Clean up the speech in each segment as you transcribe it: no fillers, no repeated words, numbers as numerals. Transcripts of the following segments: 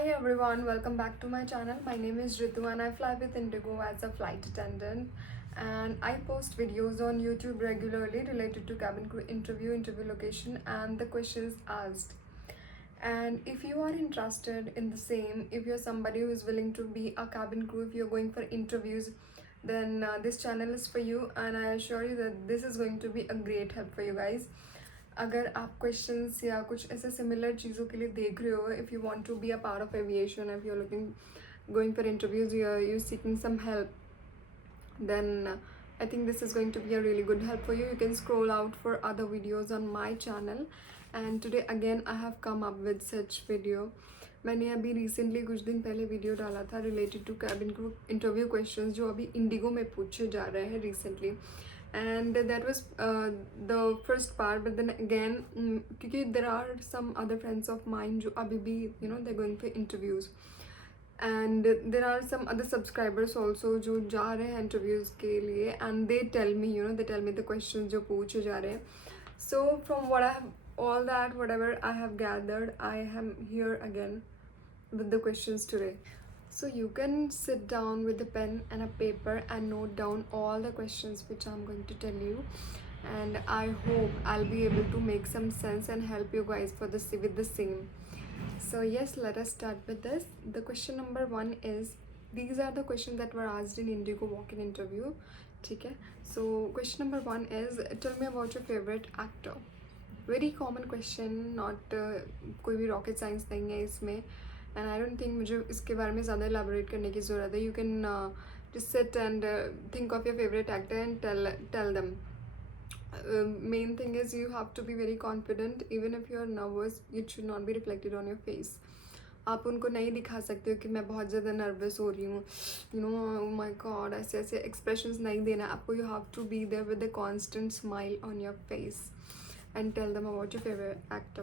Hi everyone, welcome back to my channel. My name is Ritu and I fly with Indigo as a flight attendant, and I post videos on YouTube regularly related to cabin crew interview location and the questions asked. And if you are interested in the same, if you're somebody who is willing to be a cabin crew, if you're going for interviews, then this channel is for you, and I assure you that this is going to be a great help for you guys. अगर आप questions या कुछ ऐसे similar चीज़ों के लिए देख रहे हो, if you want to be a part of aviation, if you are looking going for interviews, you seeking some help, then I think this is going to be a really good help for you. You can scroll out for other videos on my channel, and today again I have come up with such video. मैंने अभी recently कुछ दिन पहले video डाला था related to cabin crew interview questions जो अभी इंडिगो में पूछे जा रहे हैं recently, and that was the first part. But then again, क्योंकि there are some other friends of mine जो अभी भी they're going for interviews, and there are some other subscribers also जो जा रहे हैं interviews के लिए, and they tell me the questions जो पूछे जा रहे हैं. So from what I have, all that whatever I have gathered, I am here again with the questions today. So you can sit down with a pen and a paper and note down all the questions which I'm going to tell you, and I hope I'll be able to make some sense and help you guys for this with the same. So yes, let us start with this. The question number 1 is, these are the questions that were asked in Indigo walk-in interview. Okay, so question number 1 is, tell me about your favorite actor. Very common question, not कोई भी rocket science नहीं है इसमें, and I don't think मुझे इसके बारे में ज़्यादा elaborate करने की ज़रूरत है. You can just sit and think of your favorite actor and tell them. Main thing is you have to be very confident. Even if you are nervous, it should not be reflected on your face. आप उनको नहीं दिखा सकते हो कि मैं बहुत ज़्यादा नर्वस हो रही हूँ, माई गॉड, ऐसे ऐसे एक्सप्रेशंस नहीं देना आपको. You have to be there with a constant smile on your face and tell them about your favorite actor.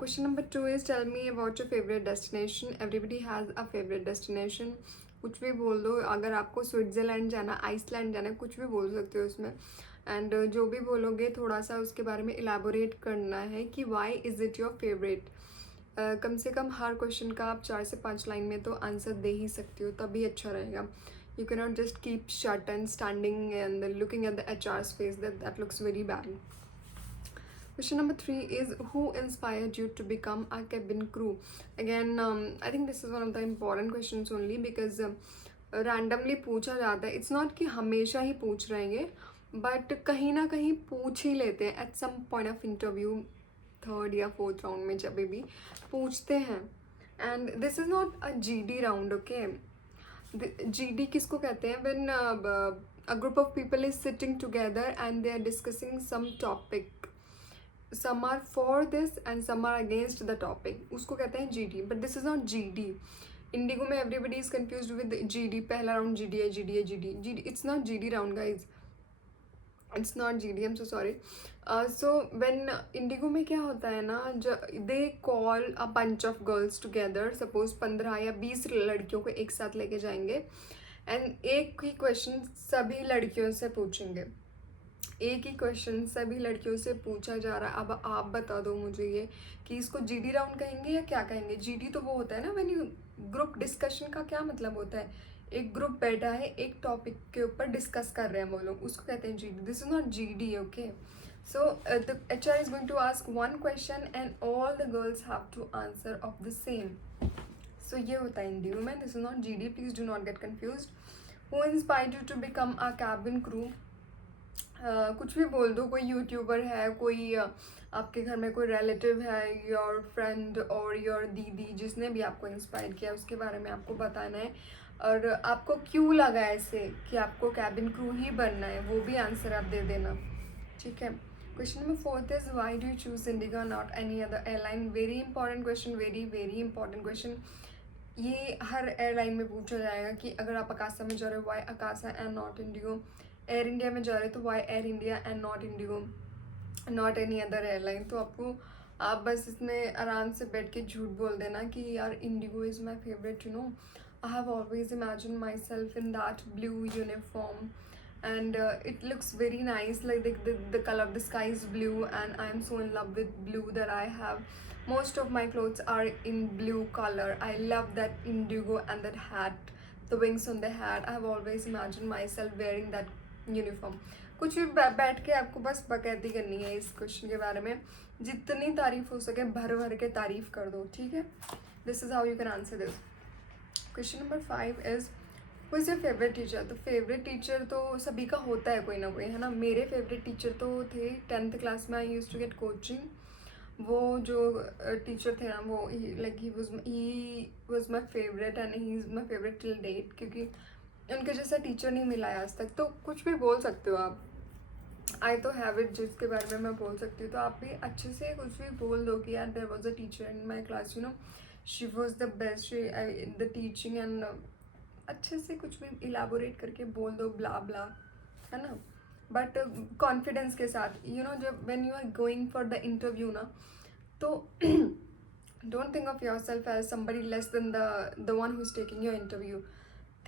Question number 2 is, tell me about your favorite destination. Everybody has a favorite destination. कुछ भी बोल दो. अगर आपको Switzerland जाना, Iceland जाना, कुछ भी बोल सकते हो उसमें, एंड जो भी बोलोगे थोड़ा सा उसके बारे में इलेबोरेट करना है कि why is it your favourite. कम से कम हर क्वेश्चन का आप 4 से 5 लाइन में तो आंसर दे ही सकते हो, तभी अच्छा रहेगा. You cannot just keep shut and standing and looking at the HR's face. That looks very bad. Question number 3 is, who inspired you to become a cabin crew? Again, I think this is one of the important questions only because randomly पूछा जाता है. It's not कि हमेशा ही पूछ रहेंगे, but कहीं ना कहीं पूछ ही लेते हैं at some point of interview, third या fourth round में जब भी पूछते हैं. And this is not a GD round, okay? GD किसको कहते हैं? When a group of people is sitting together and they are discussing some topic. Some are for this and some are against the topic. उसको कहते हैं GD. But this is not GD. Indigo में everybody is confused with GD. पहला round GD है, GD है, GD. It's not GD round, guys. It's not GD. I'm so sorry. So when Indigo में क्या होता है ना, they call a bunch of girls together. Suppose 15 या 20 लड़कियों को एक साथ लेके जाएंगे, and एक ही question सभी लड़कियों से पूछेंगे. एक ही क्वेश्चन सभी लड़कियों से पूछा जा रहा है. अब आप बता दो मुझे ये कि इसको जीडी राउंड कहेंगे या क्या कहेंगे. जीडी तो वो होता है ना व्हेन यू ग्रुप डिस्कशन. का क्या मतलब होता है? एक ग्रुप बैठा है, एक टॉपिक के ऊपर डिस्कस कर रहे हैं वो लोग, उसको कहते हैं GD. This is not GD, okay? So the HR is going to ask one question and all the girls have to answer of the same. So ये होता है इंडिगो में. This is not GD, please do not get confused. Who inspired you to become a cabin crew? कुछ भी बोल दो. कोई YouTuber है, कोई आपके घर में कोई रिलेटिव है, योर फ्रेंड और योर दीदी, जिसने भी आपको इंस्पायर किया उसके बारे में आपको बताना है, और आपको क्यों लगा ऐसे कि आपको कैबिन क्रू ही बनना है, वो भी आंसर आप दे देना. ठीक है. Question number 4 is, why do you choose Indigo not any other airline? Very important question, very very important question. ये हर एयरलाइन में पूछा जाएगा कि अगर आप अकासा में जा रहे हो, why Akasa and not IndiGo. Air India में जा रहे हो तो why Air India and not IndiGo, not any other airline. तो आप बस इसमें आराम से बैठ के झूठ बोल देना कि यार Indigo is my favourite. I have always imagine my self in that blue uniform and it looks very nice, like the color of the sky is blue, and I am so in love with blue that I have most of my clothes are in blue color. I love that indigo and that hat, the wings on the hat. I have always imagined myself wearing that uniform. कुछ भी बैठ के आपको बस बकैती करनी है इस question के बारे में, जितनी तारीफ हो सके भर भर के तारीफ कर दो, ठीक है. This is how you can answer this. Question number 5 is who is your favourite teacher. तो फेवरेट टीचर तो सभी का होता है कोई ना कोई, है ना. मेरे फेवरेट टीचर तो थे 10th क्लास में. I use to get coaching. वो जो टीचर थे ना, वो like he was my favourite and he is my favourite till date, क्योंकि उनके जैसा टीचर नहीं मिला है आज तक. तो कुछ भी बोल सकते हो आप. आई तो हैव इट, जिसके बारे में मैं बोल सकती हूँ. तो आप भी अच्छे से कुछ भी बोल दो कि यार there was a teacher in my class, you know, she was the best in the teaching, and अच्छे से कुछ भी इलाबोरेट करके बोल दो, ब्ला ब्ला, है ना. बट कॉन्फिडेंस के साथ, यू नो, जब when you are going for the interview ना, तो don't think of yourself as somebody less than the one who is taking your interview.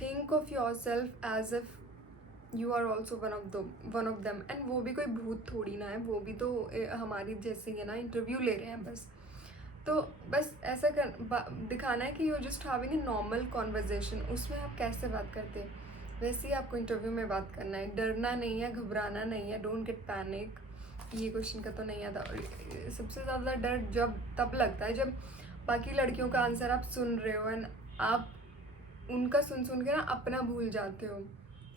Think of yourself as if you are also one of them. And वो भी कोई भूत थोड़ी ना है, वो भी तो हमारी जैसे ही है ना, इंटरव्यू ले रहे हैं बस. तो बस ऐसा दिखाना है कि you just having a normal conversation. उसमें आप कैसे बात करते हैं वैसे ही आपको इंटरव्यू में बात करना है. डरना नहीं है, घबराना नहीं है. Don't get panic. ये क्वेश्चन का तो नहीं आता. और सबसे ज़्यादा डर तब लगता है जब बाकी लड़कियों का आंसर आप सुन रहे हो एंड आप उनका सुन के ना अपना भूल जाते हो.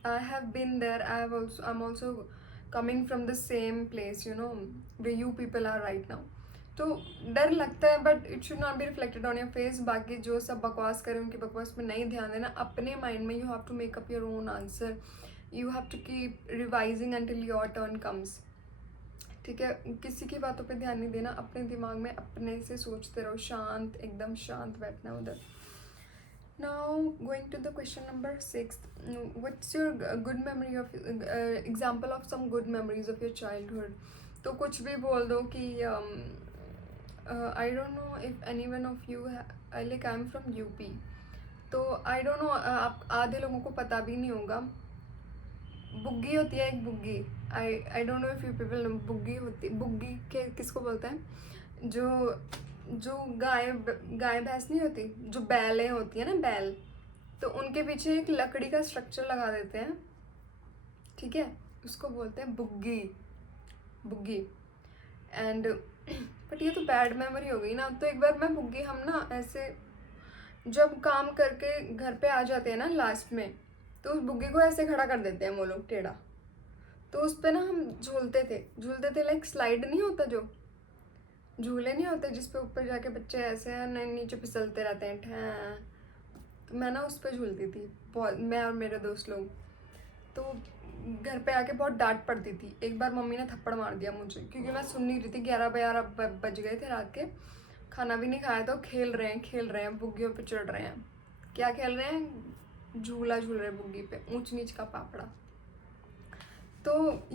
I have been there. I am also coming from the same place, you know, way you people are right now. तो डर लगता है, but it should not be reflected on your face. बाकी जो सब बकवास करें उनकी बकवास में नहीं ध्यान देना. अपने माइंड में you have to make up your own answer. You have to keep revising until your turn comes. ठीक है, किसी की बातों पे ध्यान नहीं देना. अपने दिमाग में अपने से सोचते रहो. शांत, एकदम शांत बैठना उधर. Now going to the question number 6, what's your good memory of example of some good memories of your childhood. तो कुछ भी बोल दो कि I don't know if any one of you like I'm from UP. तो I don't know, आप आधे लोगों को पता भी नहीं होगा. बुग्गी होती है एक बुग्गी. I don't know if you people know. बुग्गी होती, बुग्गी के किसको बोलते हैं, जो गाय भैंस नहीं होती, जो बैलें होती है ना, बैल, तो उनके पीछे एक लकड़ी का स्ट्रक्चर लगा देते हैं, ठीक है, उसको बोलते हैं बुग्गी. एंड बट ये तो बैड मेमोरी हो गई ना. तो एक बार मैं बुग्गी, हम ना ऐसे जब काम करके घर पे आ जाते हैं ना लास्ट में, तो उस बुग्गी को ऐसे खड़ा कर देते हैं वो लोग टेढ़ा. तो उस पर ना हम झूलते थे लाइक स्लाइड नहीं होता, जो झूले नहीं होते जिसपे ऊपर जाके बच्चे ऐसे नीचे फिसलते रहते हैं ठैं. तो मैं ना उस पर झूलती थी बहुत, मैं और मेरे दोस्त लोग. तो घर पे आके बहुत डांट पड़ती थी. एक बार मम्मी ने थप्पड़ मार दिया मुझे, क्योंकि मैं सुन नहीं रही थी. 11 बज गए थे रात के. खाना भी नहीं खाया. तो खेल रहे हैं बुग्गियों पे चढ़ रहे हैं. क्या खेल रहे हैं, झूला झूल रहे हैं बुग्गी पे, ऊंच नीच का पापड़ा. तो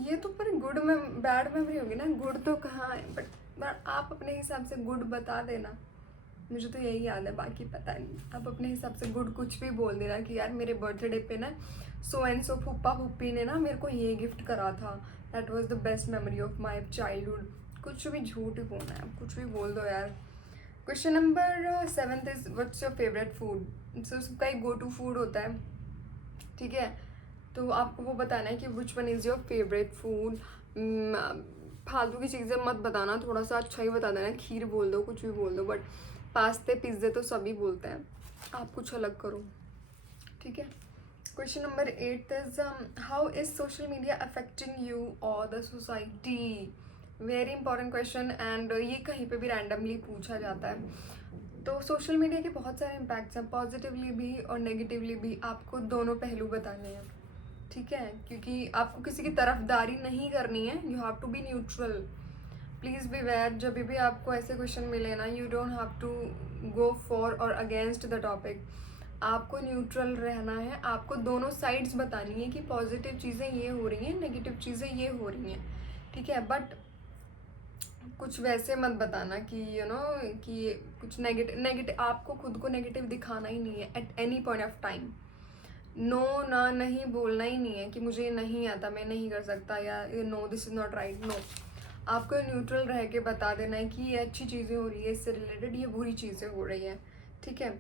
ये तो पर गुड में बैड मेमोरी होगी ना. गुड तो कहाँ है, बट आप अपने हिसाब से गुड बता देना. मुझे तो यही याद है, बाकी पता नहीं. आप अपने हिसाब से गुड कुछ भी बोल देना कि यार मेरे बर्थडे पे ना सो एंड सो फूफा फूफी ने ना मेरे को ये गिफ्ट करा था. That was the best memory of my childhood. कुछ भी झूठ ही बोलना है, कुछ भी बोल दो यार. Question number 7 is what's your favourite food. So सबका एक गो टू फूड होता है, ठीक है. तो आपको वो बताना है कि which one is your favourite food. फालतू की चीज़ें मत बताना, थोड़ा सा अच्छा ही बता देना. खीर बोल दो, कुछ भी बोल दो, बट पास्ते पिज़्ज़े तो सभी बोलते हैं. आप कुछ अलग करो, ठीक है. Question number 8 is how is social media affecting you और the society. Very important question, and ये कहीं पे भी रैंडमली पूछा जाता है. तो सोशल मीडिया के बहुत सारे इम्पैक्ट्स हैं, पॉजिटिवली भी और नेगेटिवली भी. आपको दोनों पहलू बताने हैं, ठीक है, क्योंकि आपको किसी की तरफदारी नहीं करनी है. You have to be neutral. Please beware. जब भी आपको ऐसे क्वेश्चन मिले ना, you don't have to go for और अगेंस्ट द टॉपिक. आपको न्यूट्रल रहना है. आपको दोनों साइड्स बतानी है कि पॉजिटिव चीज़ें ये हो रही हैं, नेगेटिव चीज़ें ये हो रही हैं, ठीक है. बट कुछ वैसे मत बताना कि यू नो कि कुछ नेगेटिव. आपको खुद को नेगेटिव दिखाना ही नहीं है at any point of time. No ना नहीं बोलना ही नहीं है कि मुझे ये नहीं आता, मैं नहीं कर सकता, या no this is not right. No, आपको न्यूट्रल रह के बता देना है कि ये अच्छी चीज़ें हो रही है इससे रिलेटेड, ये बुरी चीज़ें हो रही हैं, ठीक है।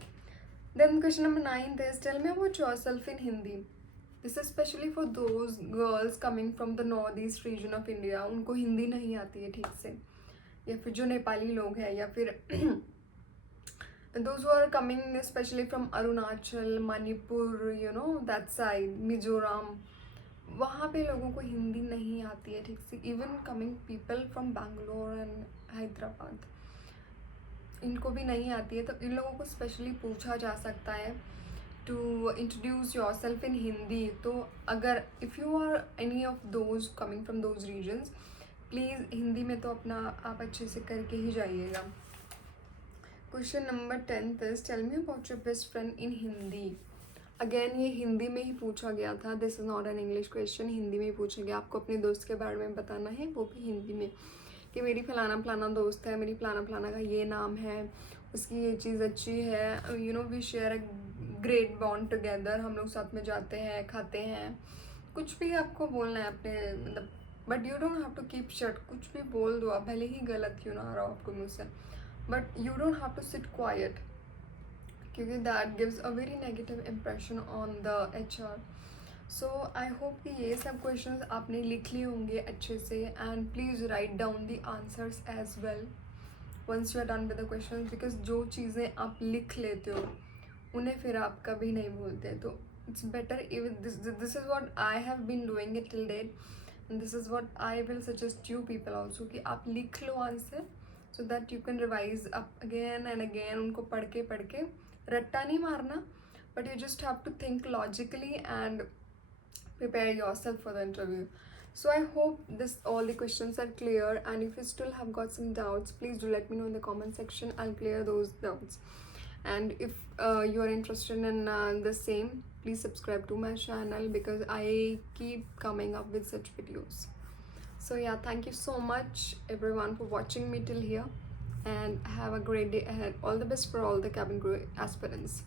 Then question number 9 is tell me about yourself in Hindi. This is specially for those girls coming from the north east region of India, उनको हिंदी नहीं आती है ठीक से, या फिर जो नेपाली लोग हैं, या फिर those who are coming especially from Arunachal, Manipur, you know that side, Mizoram, वहाँ पे लोगों को हिंदी नहीं आती है ठीक से। Even coming people from Bangalore and Hyderabad, इनको भी नहीं आती है। तो इन लोगों को स्पेशली पूछा जा सकता है to introduce your self in. Hindi अगर if you are any of those coming from those regions, please Hindi में तो अपना आप अच्छे से करके ही जाइएगा। Question number 10 is tell me about your best friend in Hindi. Again ये हिंदी में ही पूछा गया था, this is not an English question, Hindi में ही पूछा गया। आपको अपने दोस्त के बारे में बताना है, वो भी हिंदी में, कि मेरी फलाना फलाना दोस्त है, मेरी फलाना फलाना का ये नाम है, उसकी ये चीज़ अच्छी है, you know we share a great bond together, हम लोग साथ में जाते हैं, खाते हैं, कुछ भी आपको बोलना है अपने, मतलब but you don't have to keep shut, कुछ भी बोल दो आप, भले ही गलत क्यों ना आ रहा हो आपको मुझसे, but you don't have to sit quiet, क्योंकि that gives a very negative impression on the HR। So I hope कि ये सब क्वेश्चंस आपने लिख लिए होंगे अच्छे से, and please write down the answers as well once you are done with the questions, because जो चीज़ें आप लिख लेते हो उन्हें फिर आप कभी नहीं भूलते। तो it's better even this is what I have been doing it till date, and this is what I will suggest you people also, कि आप लिख लो answer so that you can revise up again and again, उनको पढ़ के रट्टा नहीं मारना, but you just have to think logically and prepare yourself for the interview. So I hope this all the questions are clear, and if you still have got some doubts, please do let me know in the comment section. I'll clear those doubts. And if you are interested in the same, please subscribe to my channel, because I keep coming up with such videos. So yeah, thank you so much everyone for watching me till here, and have a great day ahead. All the best for all the cabin crew aspirants.